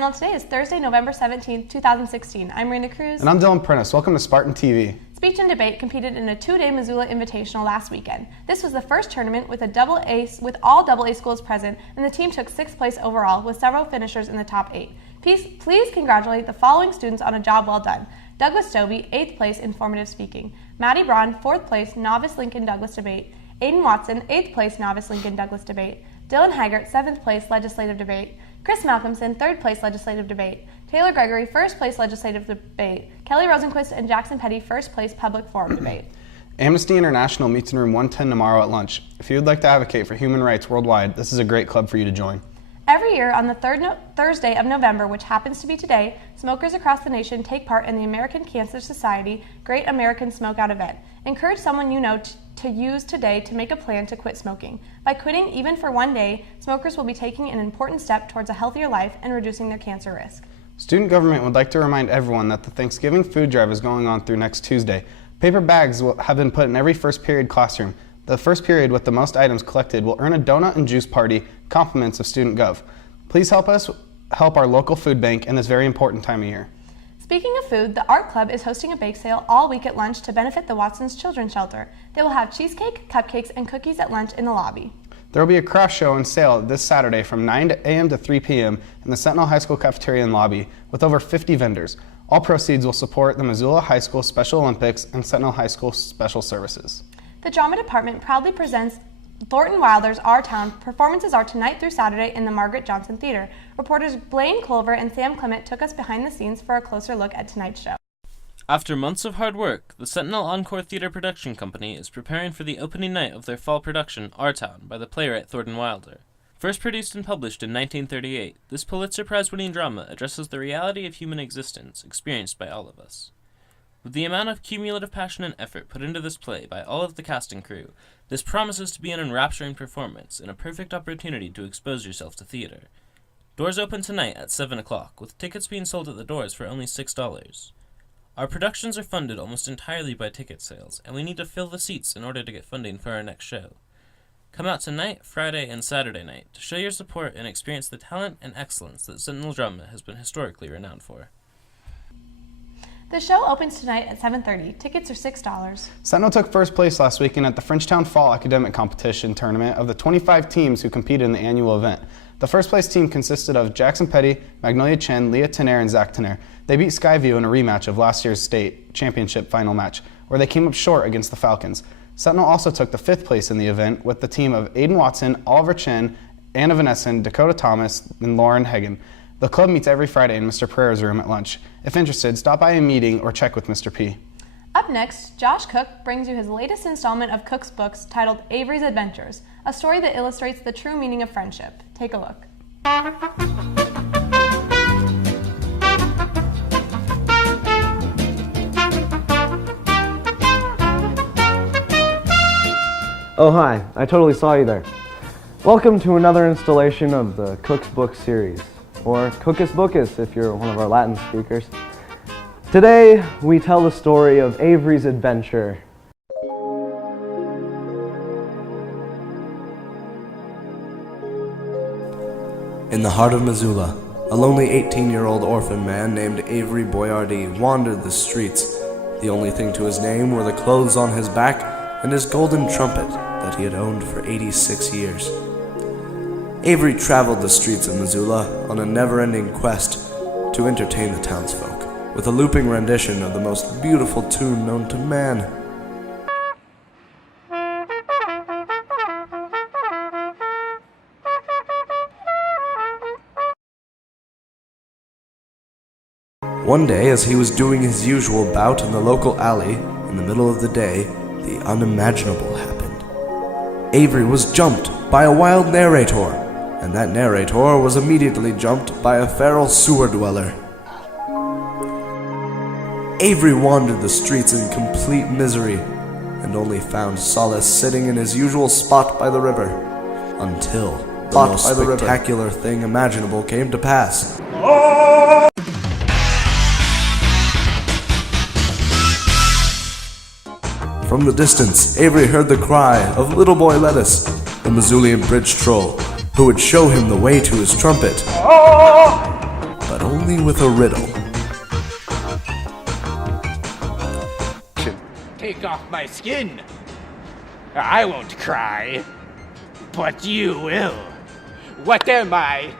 Sentinel. Today is Thursday, November 17th, 2016. I'm Marina Cruz. And I'm Dylan Prentice. Welcome to Spartan TV. Speech and Debate competed in a two-day Missoula Invitational last weekend. This was the first tournament with all AA schools present, and the team took 6th place overall, with several finishers in the top 8. Please congratulate the following students on a job well done. Douglas Stobie, 8th place, Informative Speaking. Maddie Braun, 4th place, Novice Lincoln Douglas Debate. Aiden Watson, 8th place, Novice Lincoln Douglas Debate. Dylan Haggart, 7th place, Legislative Debate. Chris Malcolmson, 3rd place, Legislative Debate. Taylor Gregory, 1st place, Legislative Debate. Kelly Rosenquist and Jackson Petty, 1st place, Public Forum Debate. Amnesty International meets in room 110 tomorrow at lunch. If you would like to advocate for human rights worldwide, this is a great club for you to join. Every year on the third Thursday of November, which happens to be today, smokers across the nation take part in the American Cancer Society Great American Smokeout event. Encourage someone you know to use today to make a plan to quit smoking. By quitting even for one day, smokers will be taking an important step towards a healthier life and reducing their cancer risk. Student government would like to remind everyone that the Thanksgiving food drive is going on through next Tuesday. Paper bags will have been put in every first period classroom. The first period with the most items collected will earn a donut and juice party, compliments of Student Gov. Please help us help our local food bank in this very important time of year. Speaking of food, the Art Club is hosting a bake sale all week at lunch to benefit the Watson's Children's Shelter. They will have cheesecake, cupcakes, and cookies at lunch in the lobby. There will be a craft show and sale this Saturday from 9 a.m. to 3 p.m. in the Sentinel High School cafeteria and lobby with over 50 vendors. All proceeds will support the Missoula High School Special Olympics and Sentinel High School Special Services. The Drama Department proudly presents Thornton Wilder's Our Town. Performances are tonight through Saturday in the Margaret Johnson Theater. Reporters Blaine Culver and Sam Clement took us behind the scenes for a closer look at tonight's show. After months of hard work, the Sentinel Encore Theater Production Company is preparing for the opening night of their fall production, Our Town, by the playwright Thornton Wilder. First produced and published in 1938, this Pulitzer Prize-winning drama addresses the reality of human existence experienced by all of us. With the amount of cumulative passion and effort put into this play by all of the cast and crew, this promises to be an enrapturing performance and a perfect opportunity to expose yourself to theater. Doors open tonight at 7 o'clock, with tickets being sold at the doors for only $6. Our productions are funded almost entirely by ticket sales, and we need to fill the seats in order to get funding for our next show. Come out tonight, Friday, and Saturday night to show your support and experience the talent and excellence that Sentinel Drama has been historically renowned for. The show opens tonight at 7:30. Tickets are $6. Sentinel took first place last weekend at the Frenchtown Fall Academic Competition Tournament of the 25 teams who competed in the annual event. The first place team consisted of Jackson Petty, Magnolia Chen, Leah Tener, and Zach Tener. They beat Skyview in a rematch of last year's state championship final match, where they came up short against the Falcons. Sentinel also took the 5th place in the event with the team of Aiden Watson, Oliver Chen, Anna Vanesson, Dakota Thomas, and Lauren Hagen. The club meets every Friday in Mr. Pereira's room at lunch. If interested, stop by a meeting or check with Mr. P. Up next, Josh Cook brings you his latest installment of Cook's books titled Avery's Adventures, a story that illustrates the true meaning of friendship. Take a look. Oh hi, I totally saw you there. Welcome to another installation of the Cook's Book series, or Cookus Bookus if you're one of our Latin speakers. Today, we tell the story of Avery's adventure. In the heart of Missoula, a lonely 18-year-old orphan man named Avery Boyardee wandered the streets. The only thing to his name were the clothes on his back and his golden trumpet that he had owned for 86 years. Avery traveled the streets of Missoula on a never-ending quest to entertain the townsfolk with a looping rendition of the most beautiful tune known to man. One day, as he was doing his usual bout in the local alley, in the middle of the day, the unimaginable happened. Avery was jumped by a wild narrator, and that narrator was immediately jumped by a feral sewer dweller. Avery wandered the streets in complete misery, and only found solace sitting in his usual spot by the river, until the most spectacular thing imaginable came to pass. From the distance, Avery heard the cry of Little Boy Lettuce, the Missoulian bridge troll, who would show him the way to his trumpet. but only with a riddle. Take off my skin. I won't cry, but you will. What am I?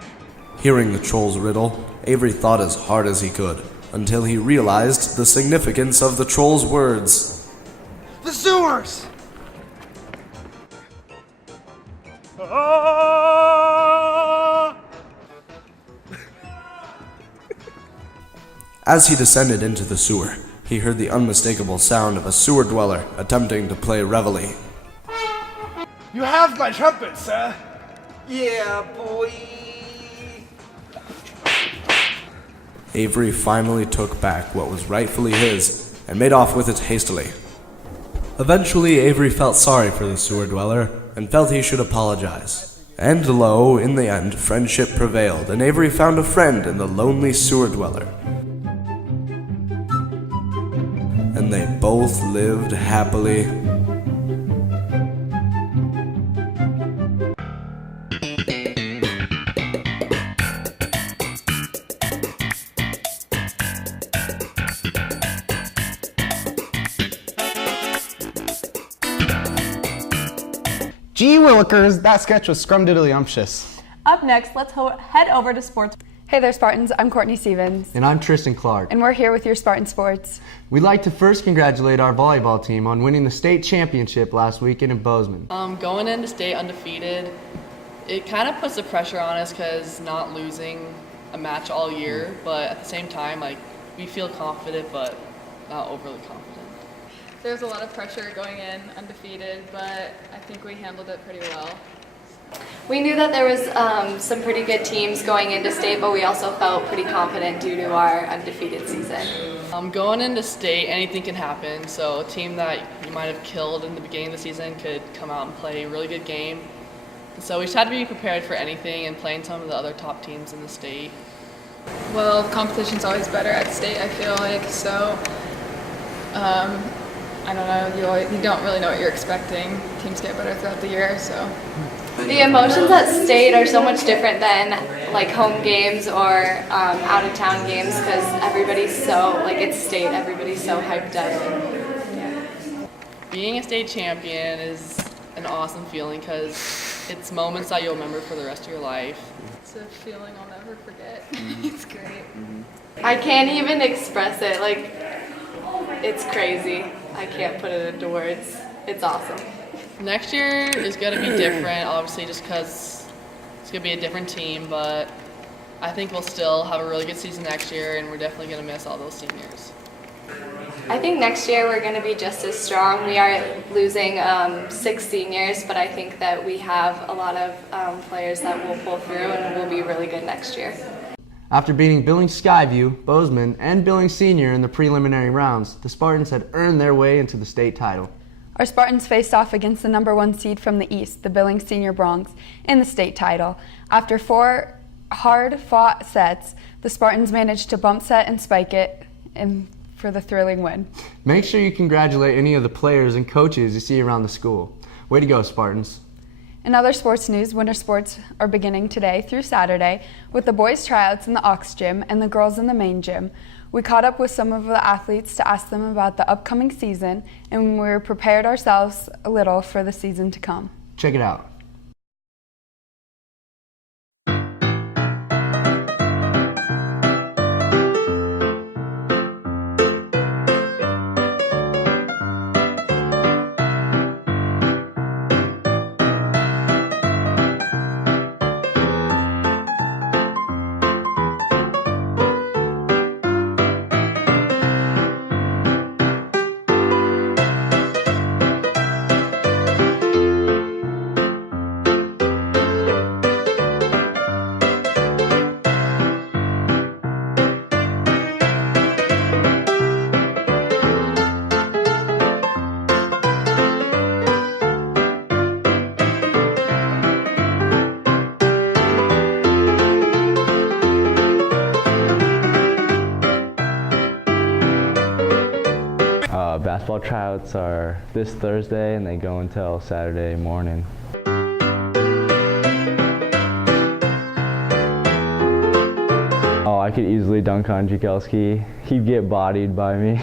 Hearing the troll's riddle, Avery thought as hard as he could, until he realized the significance of the troll's words. The sewers! As he descended into the sewer, he heard the unmistakable sound of a sewer dweller attempting to play reveille. You have my trumpet, sir. Yeah, boy. Avery finally took back what was rightfully his and made off with it hastily. Eventually, Avery felt sorry for the sewer dweller and felt he should apologize. And lo, in the end, friendship prevailed, and Avery found a friend in the lonely sewer dweller. And they both lived happily. Gee willikers, that sketch was scrumdiddlyumptious. Up next, let's head over to sports. Hey there, Spartans. I'm Courtney Stevens, And I'm Tristan Clark. and we're here with your Spartan Sports. We'd like to first congratulate our volleyball team on winning the state championship last weekend in Bozeman. Going into state undefeated, it kind of puts the pressure on us because not losing a match all year, but at the same time, like, we feel confident, but not overly confident. There's a lot of pressure going in undefeated, but I think we handled it pretty well. We knew that there was some pretty good teams going into state, but we also felt pretty confident due to our undefeated season. Going into state, anything can happen, so a team that you might have killed in the beginning of the season could come out and play a really good game. And so we just had to be prepared for anything and playing some of the other top teams in the state. Well, competition's always better at state, I feel like, so I don't know, you don't really know what you're expecting. Teams get better throughout the year, so. The emotions at state are so much different than like home games or out of town games because everybody's so, like it's state, everybody's so hyped up. Being a state champion is an awesome feeling because it's moments that you'll remember for the rest of your life. It's a feeling I'll never forget. It's great. I can't even express it, like it's crazy. I can't put it into words. It's awesome. Next year is going to be different, obviously, just because it's going to be a different team, but I think we'll still have a really good season next year, and we're definitely going to miss all those seniors. I think next year we're going to be just as strong. We are losing 6 seniors, but I think that we have a lot of players that will pull through and will be really good next year. After beating Billings Skyview, Bozeman, and Billings Senior in the preliminary rounds, the Spartans had earned their way into the state title. Our Spartans faced off against the number 1 seed from the East, the Billings Senior Bronx, in the state title. After 4 hard-fought sets, the Spartans managed to bump set and spike it for the thrilling win. Make sure you congratulate any of the players and coaches you see around the school. Way to go, Spartans. In other sports news, winter sports are beginning today through Saturday with the boys' tryouts in the Ox Gym and the girls in the main gym. We caught up with some of the athletes to ask them about the upcoming season, and we prepared ourselves a little for the season to come. Check it out. Basketball tryouts are this Thursday and they go until Saturday morning. Oh, I I could easily dunk on Jagelski. He'd get bodied by me.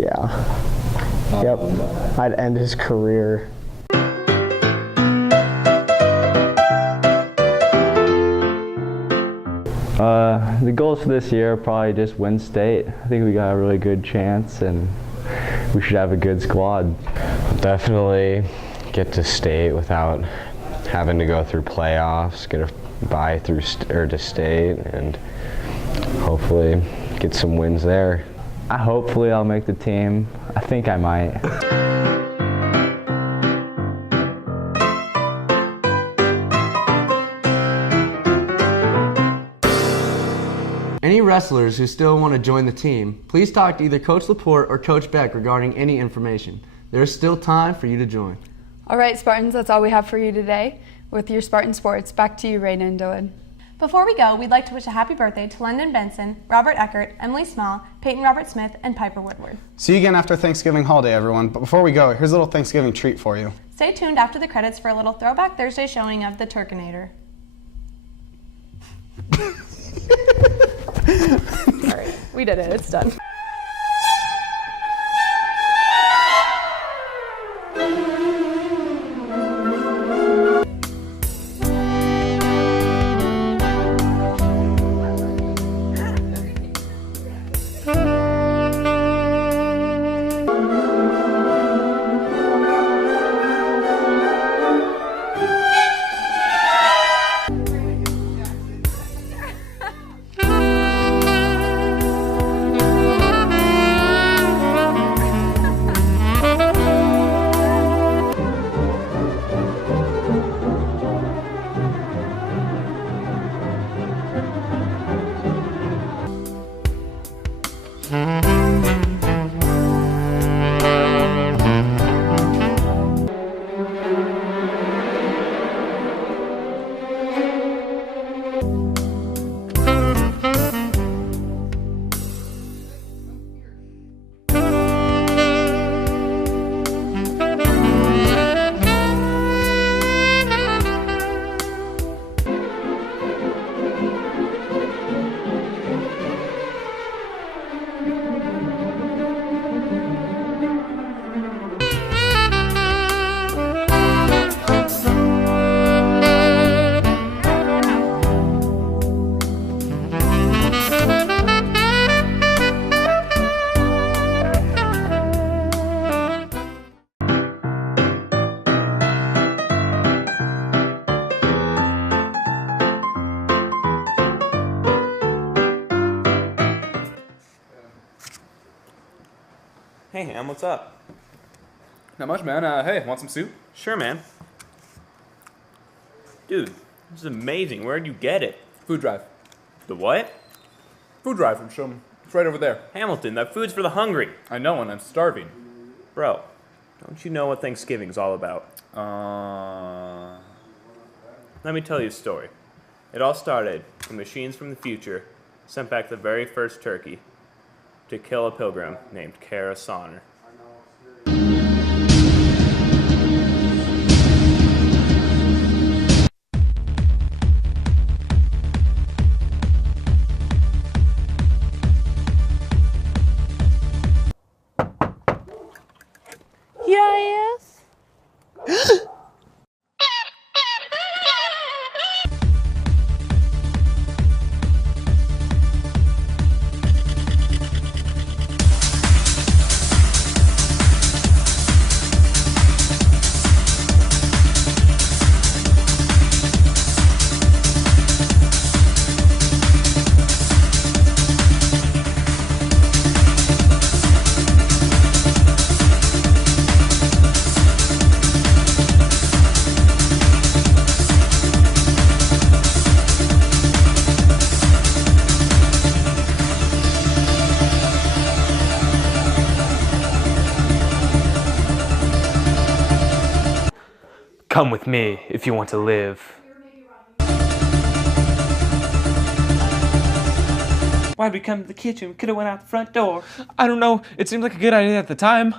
Yeah. Yep. I'd end his career. The goals for this year are probably just win state. I think we got a really good chance and we should have a good squad. Definitely get to state without having to go through playoffs, get a bye through to state, and hopefully get some wins there. Hopefully I'll make the team. I think I might. Any wrestlers who still want to join the team, please talk to either Coach Laporte or Coach Beck regarding any information. There is still time for you to join. All right, Spartans, that's all we have for you today with your Spartan Sports. Back to you, Raina and Dylan. Before we go, we'd like to wish a happy birthday to London Benson, Robert Eckert, Emily Small, Peyton Robert Smith, and Piper Woodward. See you again after Thanksgiving holiday, everyone. But before we go, here's a little Thanksgiving treat for you. Stay tuned after the credits for a little Throwback Thursday showing of the Turkinator. All right, we did it. It's done. Hey, Ham, what's up? Not much, man. Hey, want some soup? Sure, man. Dude, this is amazing. Where'd you get it? Food drive. The what? Food drive from Shum. It's right over there. Hamilton, that food's for the hungry. I know, and I'm starving. Bro, don't you know what Thanksgiving's all about? Let me tell you a story. It all started when machines from the future sent back the very first turkey to kill a pilgrim named Kara Sonner. Yes. Come with me if you want to live. Why'd we come to the kitchen? We could have went out the front door. I don't know. It seemed like a good idea at the time.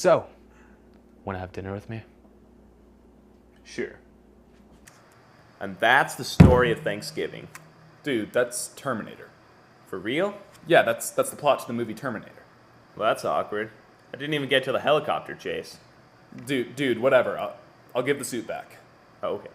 So, want to have dinner with me? Sure. And that's the story of Thanksgiving. Dude, that's Terminator. For real? Yeah, that's the plot to the movie Terminator. Well, that's awkward. I didn't even get to the helicopter chase. Dude, whatever. I'll give the suit back. Okay.